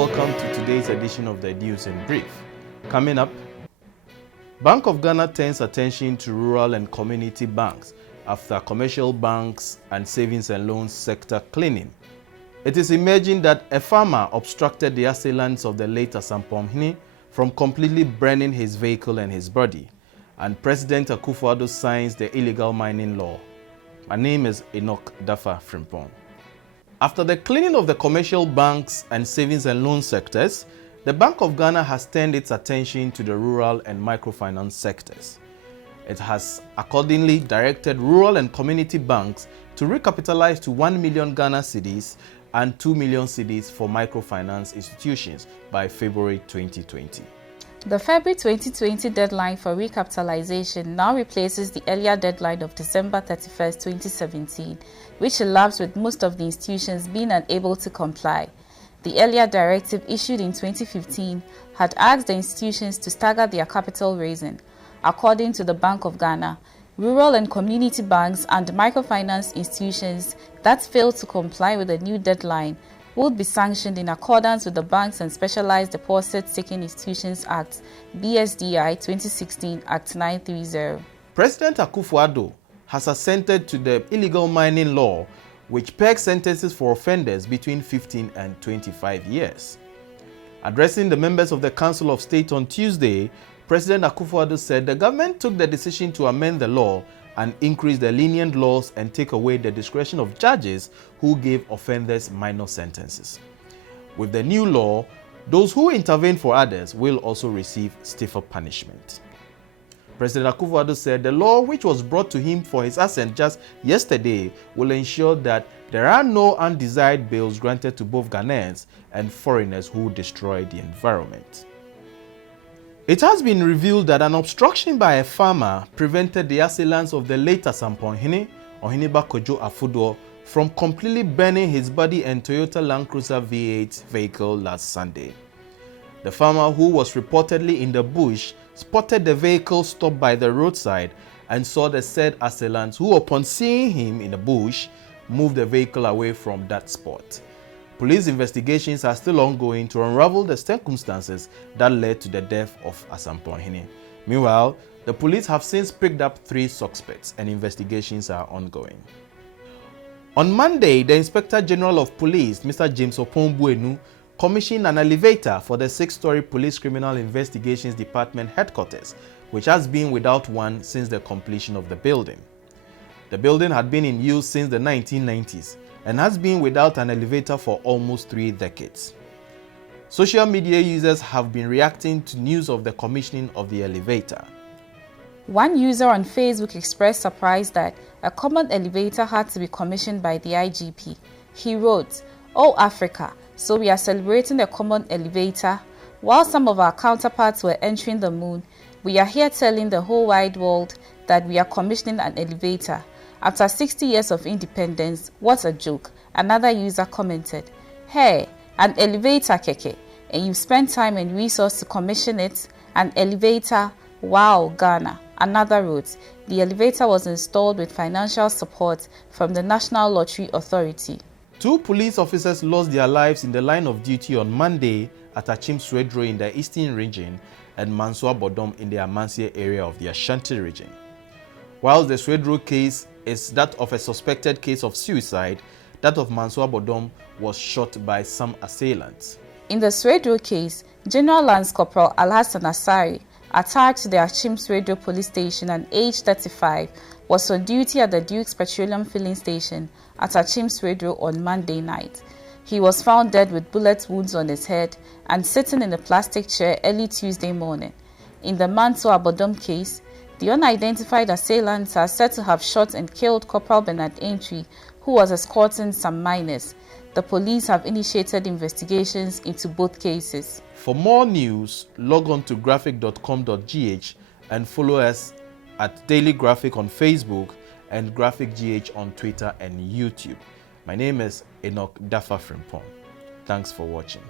welcome to today's edition of the News in Brief. Coming up, Bank of Ghana turns attention to rural and community banks after commercial banks and savings and loans sector cleaning. It is emerging that a farmer obstructed the assailants of the late Asampomhene from completely burning his vehicle and his body, and President Akufo-Addo signs the illegal mining law. My name is Enoch Dafa Frimpong. After the cleaning of the commercial banks and savings and loan sectors, the Bank of Ghana has turned its attention to the rural and microfinance sectors. It has accordingly directed rural and community banks to recapitalize to 1 million Ghana cedis and 2 million cedis for microfinance institutions by February 2020. The February 2020 deadline for recapitalization now replaces the earlier deadline of December 31, 2017, which elapsed with most of the institutions being unable to comply. The earlier directive issued in 2015 had asked the institutions to stagger their capital raising. According to the Bank of Ghana, rural and community banks and microfinance institutions that fail to comply with the new deadline would be sanctioned in accordance with the Banks and Specialized Deposit-Taking Institutions Act, BSDI 2016 Act 930. President Akufo-Addo has assented to the illegal mining law, which pegs sentences for offenders between 15 and 25 years. Addressing the members of the Council of State on Tuesday, President Akufo-Addo said the government took the decision to amend the law and increase the lenient laws and take away the discretion of judges who gave offenders minor sentences. With the new law, those who intervene for others will also receive stiffer punishment. President Akufo-Addo said the law, which was brought to him for his assent just yesterday, will ensure that there are no undesired bails granted to both Ghanaians and foreigners who destroy the environment. It has been revealed that an obstruction by a farmer prevented the assailants of the late Asampomhene, Ohiniba Kojo Afudo, from completely burning his body and Toyota Land Cruiser V8 vehicle last Sunday. The farmer, who was reportedly in the bush, spotted the vehicle stopped by the roadside and saw the said assailants, who upon seeing him in the bush, moved the vehicle away from that spot. Police investigations are still ongoing to unravel the circumstances that led to the death of Asampomhene. Meanwhile, the police have since picked up 3 suspects and investigations are ongoing. On Monday, the Inspector General of Police, Mr. James Opombuenu, commissioned an elevator for the 6-story Police Criminal Investigations Department headquarters, which has been without one since the completion of the building. The building had been in use since the 1990s and has been without an elevator for almost 3 decades. Social media users have been reacting to news of the commissioning of the elevator. One user on Facebook expressed surprise that a common elevator had to be commissioned by the IGP. He wrote, "Oh Africa, so we are celebrating a common elevator. While some of our counterparts were entering the moon, we are here telling the whole wide world that we are commissioning an elevator. After 60 years of independence, what a joke." Another user commented, "Hey, an elevator keke, and you spent time and resource to commission it? An elevator? Wow, Ghana." Another wrote, "The elevator was installed with financial support from the National Lottery Authority." 2 police officers lost their lives in the line of duty on Monday at Achim Swedro in the Eastern region and Mansour Bodom in the Amansie area of the Ashanti region. While the Swedro case is that of a suspected case of suicide, that of Mansour Bodom was shot by some assailants. In the Swedro case, General Lance Corporal Alhassan Asari, attached to the Achim Swedro police station and aged 35, was on duty at the Duke's Petroleum filling station at Achim Swedro on Monday night. He was found dead with bullet wounds on his head and sitting in a plastic chair early Tuesday morning. In the Mansour Bodom case, the unidentified assailants are said to have shot and killed Corporal Bernard Entry, who was escorting some miners. The police have initiated investigations into both cases. For more news, log on to graphic.com.gh and follow us at Daily Graphic on Facebook and Graphic GH on Twitter and YouTube. My name is Enoch Dafa Frimpong. Thanks for watching.